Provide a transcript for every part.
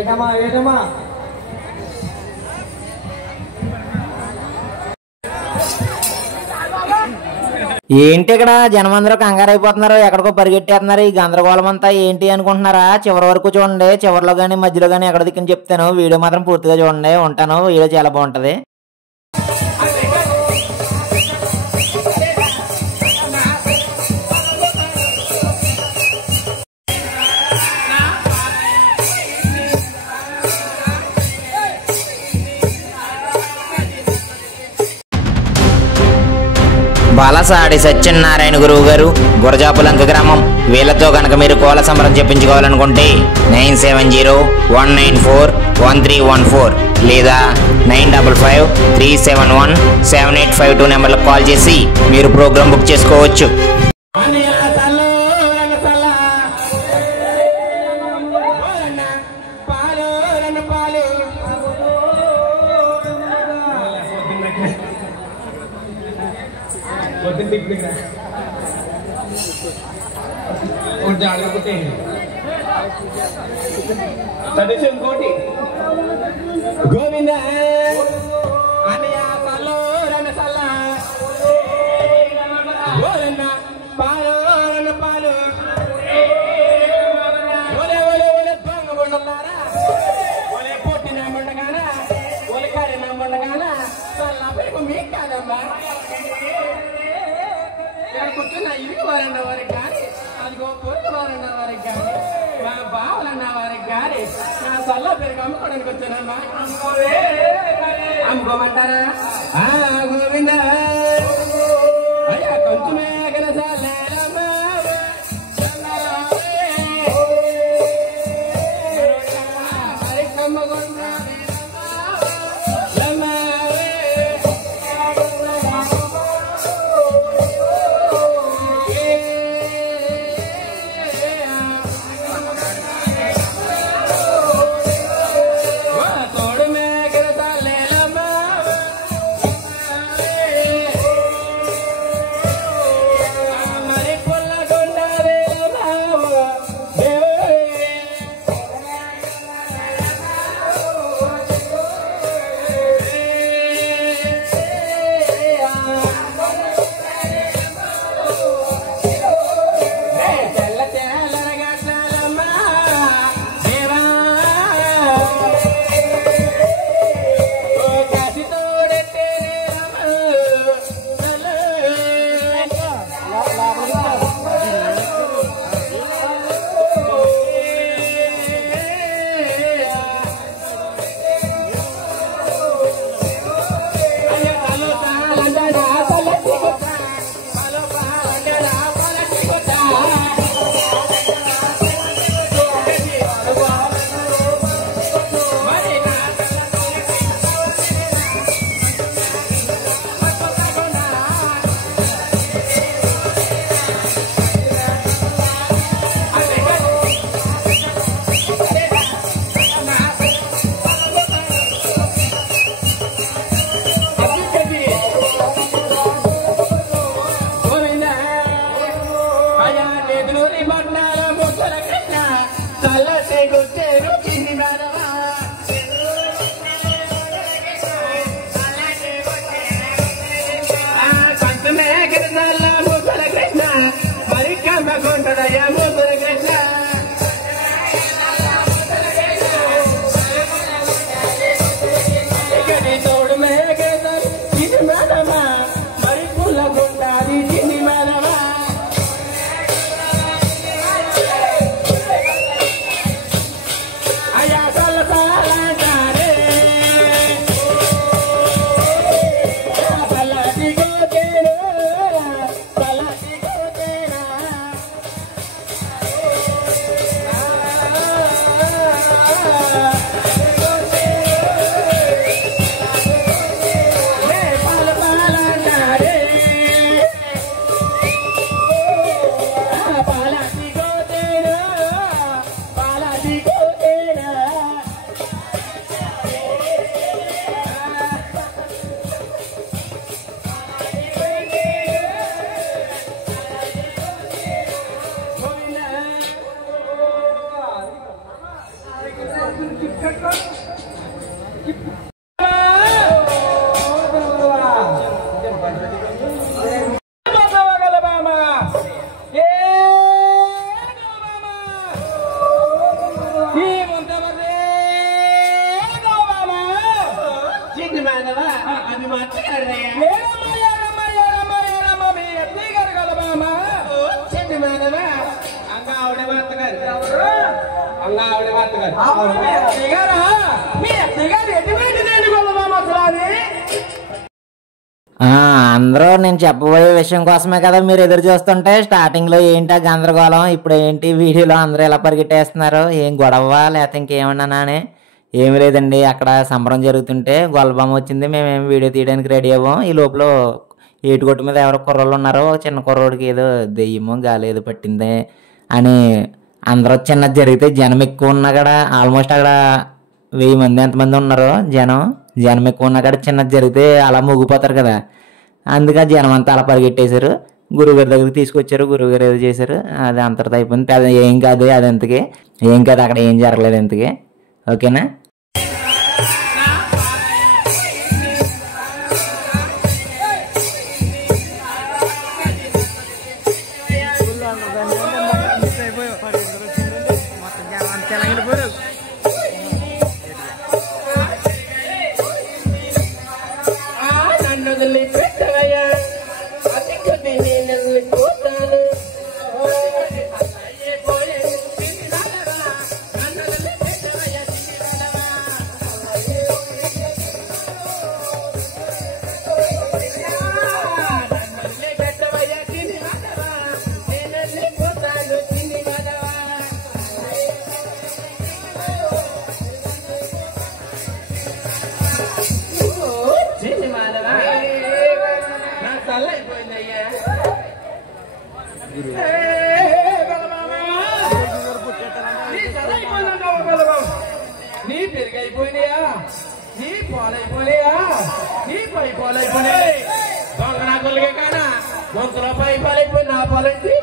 ఏటమ్మా ఏటమ్మా ఏంటి ఇక్కడ జనమందరూ కంగారు అయిపోతున్నారు, ఎక్కడికో పరిగెట్టేస్తున్నారు. ఈ గందరగోళం అంతా ఏంటి అనుకుంటున్నారా? చివరి వరకు చూడండి, చివరిలో కానీ మధ్యలో కానీ ఎక్కడ దిక్కుని చెప్తాను. వీడియో మాత్రం పూర్తిగా చూడండి. ఉంటాను, వీడియో చాలా బాగుంటది. బాలసాడి సత్యనారాయణ గురువు గారు, గురజాపులంక గ్రామం. వీళ్ళతో కనుక మీరు కోల సంబరం చెప్పించుకోవాలనుకుంటే 9704194114 లేదా 9553717852 నెంబర్లకు కాల్ చేసి మీరు ప్రోగ్రాం బుక్ చేసుకోవచ్చు. ఇంకోటి గోవింద అనయ సల్లో రన సల్ల గోరన్న పాలు రన పాలు ఒలే ఒలే ఒలే దొంగ బొండలారా ఒలే పొట్టిన బొండగాన ఒలే కరిన బొండగాన సల్ల పేకు మీకు కాదమ్మా. ఇక్కడ కూర్చున్న ఇరుగు వారన్న వారికి కానీ అదిగో పొరుగు వారన్న వారికి కానీ నా బావలన్న వారికి కానీ నా సల్ల పెరుగు అమ్ముకోవడానికి వచ్చానమ్మా. అమ్ముకోమంటారా? గోవింద అయ్యా కొంచెమే కనసాలేరమ్మా ఆవిడ మీ అత్తయ్య గారు ఎటువంటి నేను గొల్లబామ అసలు అది అందరూ నేను చెప్పబోయే విషయం కోసమే కదా మీరు ఎదురు చూస్తుంటే స్టార్టింగ్ లో ఏంటి గందరగోళం, ఇప్పుడు ఏంటి వీడియోలో అందరూ ఎలా పరిగెట్టేస్తున్నారు, ఏం గొడవ లేకపోతే ఇంకేమన్నా అని. ఏమి లేదండి, అక్కడ సంబరం జరుగుతుంటే గొల్లబామ వచ్చింది, మేమేమి వీడియో తీయడానికి రెడీ అవ్వం. ఈ లోపల ఏటుకొట్టు మీద ఎవరో కుర్రోళ్ళు ఉన్నారో, చిన్న కుర్రోడికి ఏదో దెయ్యమో గాలి ఏదో పట్టింది అని అందరూ చిన్నది జరిగితే జనం ఎక్కువ ఉన్నా కూడా ఆల్మోస్ట్ అక్కడ 1000 మంది ఎంతమంది ఉన్నారో జనం ఎక్కువ ఉన్నా కూడా చిన్నది జరిగితే అలా ముగిపోతారు కదా, అందుకే జనం అంతా అలా పరిగెట్టేశారు. గురువుగారి దగ్గరికి తీసుకొచ్చారు, గురువుగారు ఏదో చేశారు, అది అంతటితో అయిపోయింది. అది ఏం కాదు, అది ఎంతకి ఏం కాదు, అక్కడ ఏం జరగలేదు ఎంతకి. ఓకేనా? నీ పెరిగైపోయినాయా, నీ పాలైపోయినాయా, నీ పై పాలైపోయినాయి. దొంగ నా కొలిగే కానా దొంగలో పై పాలైపోయి నా పాలంటే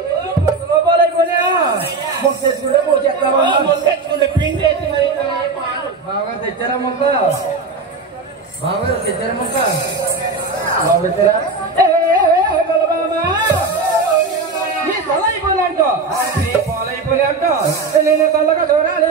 పాలైపోయినాయా. మొక్క తెచ్చుకుంటే మూడు చెప్తావా, మొక్క తెచ్చుకుంటే పిండి బాగా తెచ్చారా, మొక్క బాగా తెచ్చారా, మొక్క బాగా తెచ్చారా. నీ తల అయిపోలే అంటో, నీ పాలైపోలే అంటో, నేను తల్లగా చూడాలి.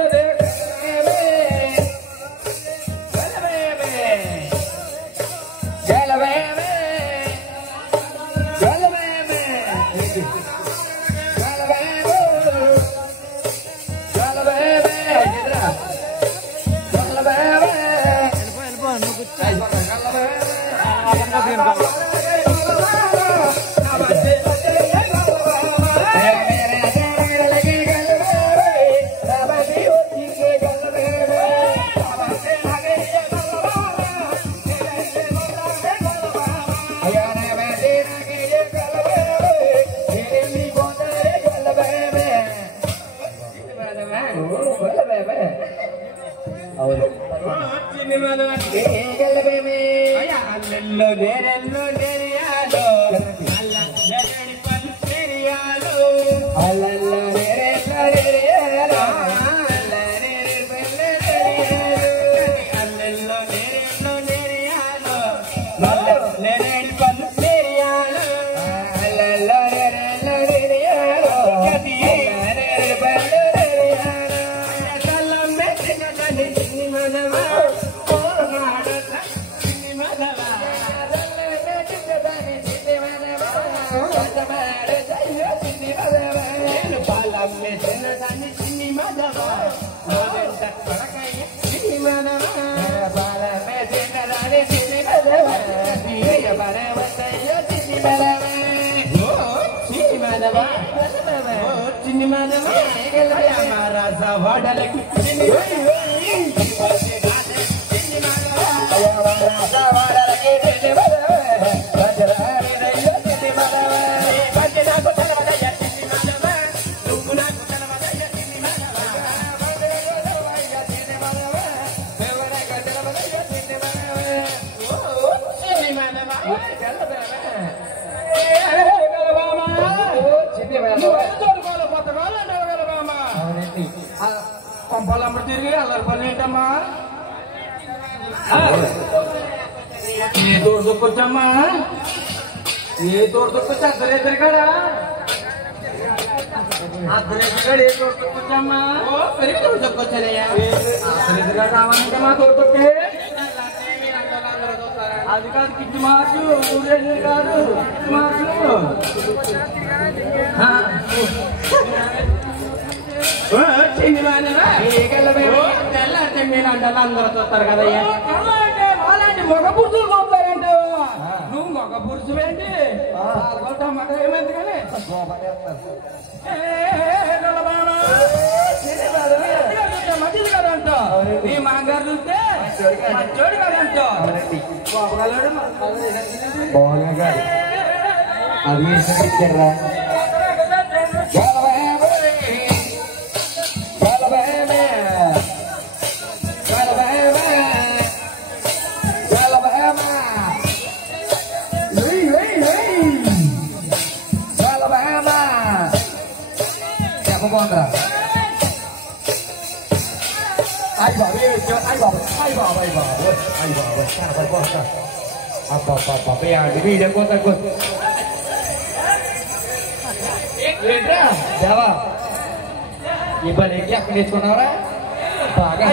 పంపాలమ్మ తిరిగి అల్లరి పని ఏంటమ్మా? ఏ తోడు దొక్కొచ్చమ్మా, ఏ తోడు దొక్కొచ్చి అద్దరేద్దరికాడా, అద్దరేద్దరికాడు ఏ తోడు దొక్కొచ్చమ్మా? పెరిగి తోడు దొక్కొచ్చానయ్యా, అద్దరేద్దరికాడు రావాలంటే మా తోడు దొక్కే అది కాదు, కిచ్చి మార్చు, ఊరేళ్ళు కాదు, కిచ్చి మార్చు. తెల్లారితే మీలాంటి అందరూ చూస్తారు కదయ్యా. అలాంటి మగ పురుషులు చూస్తారంటావా? నువ్వు మగ పురుషువేంటి? ఏమైంది కానీ మంచిది కదంట. నీ మాంగారు చూస్తే మంచోడు కదంట. అది ఇచ్చారా చెప్పబోందా అయ్యి బాబు అయ్యి బాబు అయ్యి బాబు అయ్యి బాబు అయ్యి బాబు కనపడిపోతా అబ్బా వీడియో కోత దేవా ఈ పని ఎక్కడ నేర్చుకున్నావరా బాగా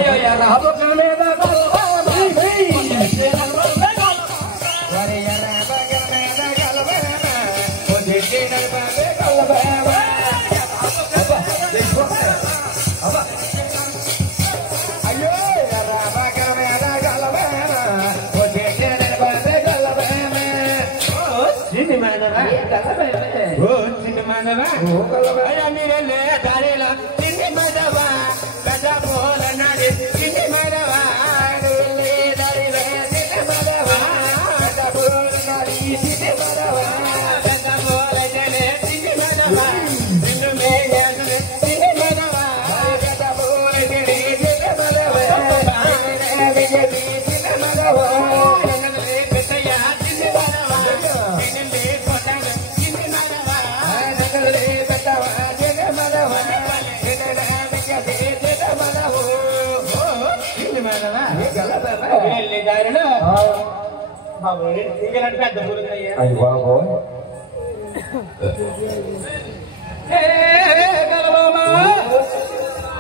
అయ్యి బాబు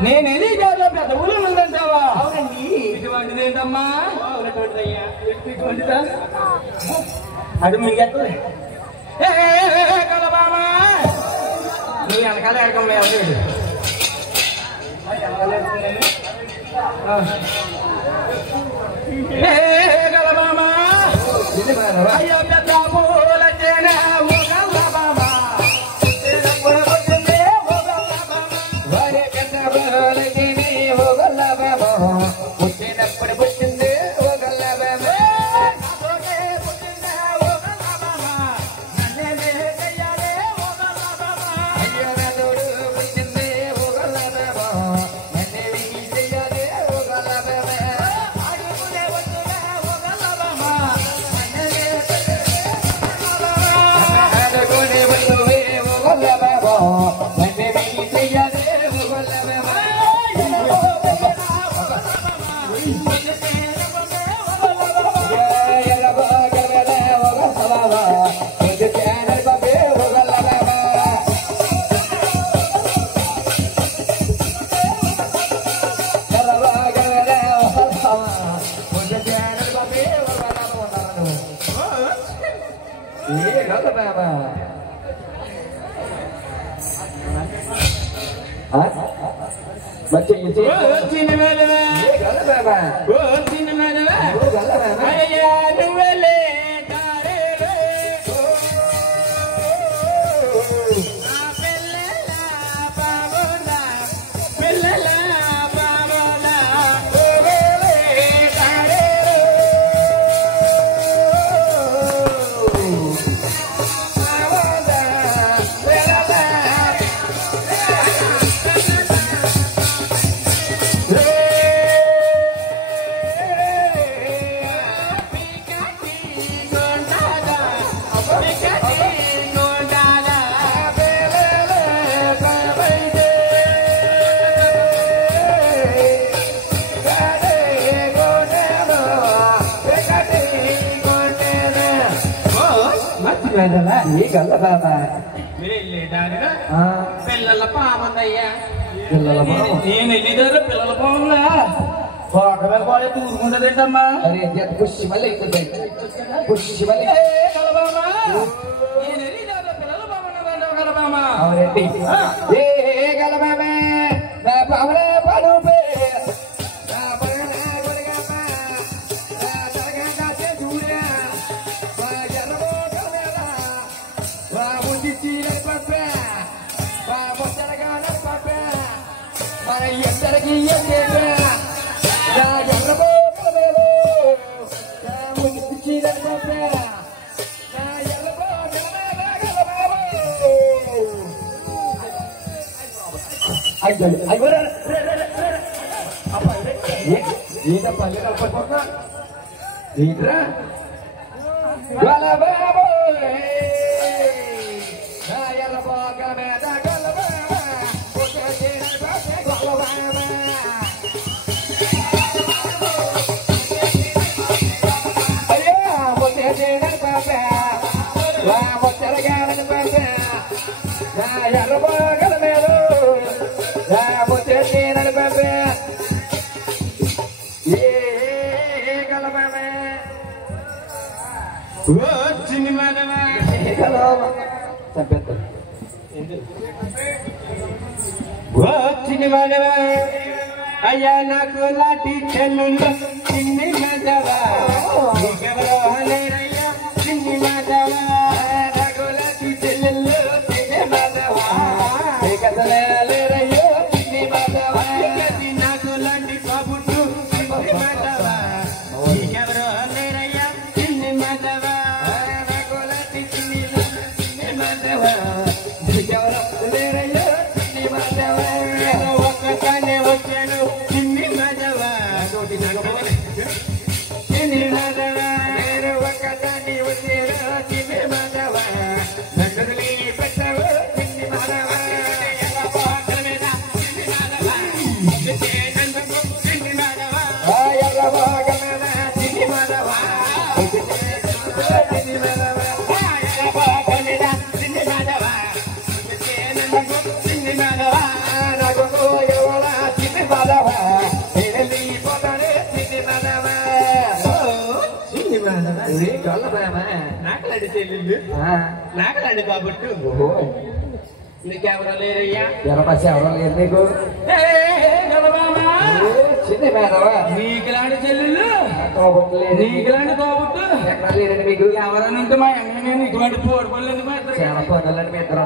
నేను ఎన్ని జాలో పెద్ద ఊరు ఉందంటావా? అవునండి. ఇటువంటిది ఏంటమ్మా? ఇటువంటిదా? అది మీకు ఎక్కడ కలబామా నీ వెనకాల ఎడకం లేదు. కలబామా అయ్యో పెద్ద పూల పిల్లల పాముందయ్యా. నేను వెళ్ళేదారు పిల్లల పాముందా? కోట మీద కూడా తూరుకుంటదేంటమ్మా? పుష్టి మళ్ళీ పుష్టి మళ్ళీ నేను వెళ్ళేదారు పిల్లల పామున్నదంటావు కలబామా? అవునండి. ఏ గలబామే ఎందరికి ఎర్రబో పల్లె కలపకుండా ఏంట్రా ఎర్రబాగల మీద ఎర్రబాగల మీద అయ్యా నాకు లాంటి చెల్లుల్లో చిన్ని మాధవా నీకెవరో లేరయ్యా చిన్ని మాధవా నాకు లాంటి చెల్లెల్లో చిన్ని మాధవా నీకసలే లేరయ్యో చిన్ని మాధవా నాకు లాంటి బాబుట్టు చిన్ని మాధవా నీకెవరో లేరయ్యా చిన్ని మాధవా నాకు లాంటి చిన్ని మాధవా నీకెవరో లేరయ్యో చిన్ని మాధవా ఒక్కనే వచ్చాను చిన్ని మాధవా చిన్ని మాధవా నేను ఒక్కదాన్ని వచ్చాను చిన్ని మాధవా నన్ను పెట్టవు చిన్ని మాధవా నాకలాంటి చెల్లెళ్ళు నాకలాంటి బాబట్టు నీకెవరో లేరయ్యా ఎవరో లేరు నీకు చిన్న మేధవా నీకులాంటి చెల్లెళ్ళు నీకులాంటి తోబుట్టు ఎక్కడ లేరండి మీకు ఎవరని ఉంటే మా నేను ఇటువంటి పోడు పనులు చాలా పనులండి మీ ఇద్దరు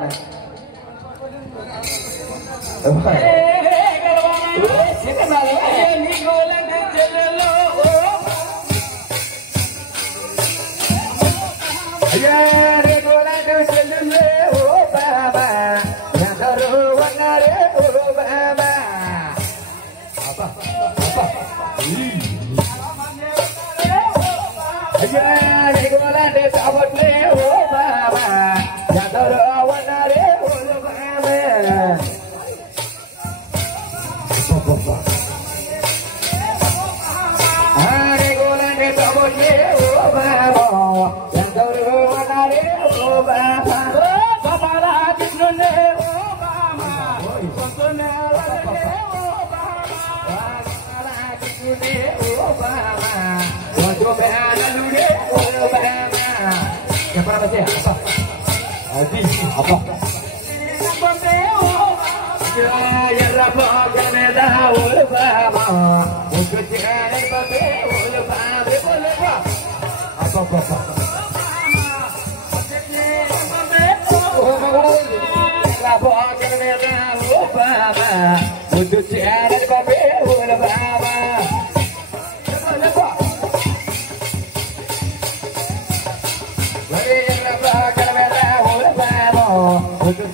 నీకు చెల్లెళ్ళు అయ్యా రేపు చెల్లెళ్ళు ఓ బాబా ఎందరూ ఉన్నారే ఓ బాబా అయ్యా రేపు కాబట్లే ఓ బాబా ఎందరూ ఉన్నారే ఓ బాబా రేపు కాబట్లే ఓ బాబా ఎందరూ ఉన్నారే ఓ బాబా బాబా కృష్ణుడే ఓ బాబా కృష్ణుడే ఓ బాబా చెప్పరా అది అబ్బా ఎర్ర బాగా మీద ఓలు బాబా ఓలు బాబా అబ్బా బాగా మీద ఓ బాబా ముద్దు చేయాలి బాబే ఓలు బాబా బాగా మీద ఓలు బాబా ముద్దు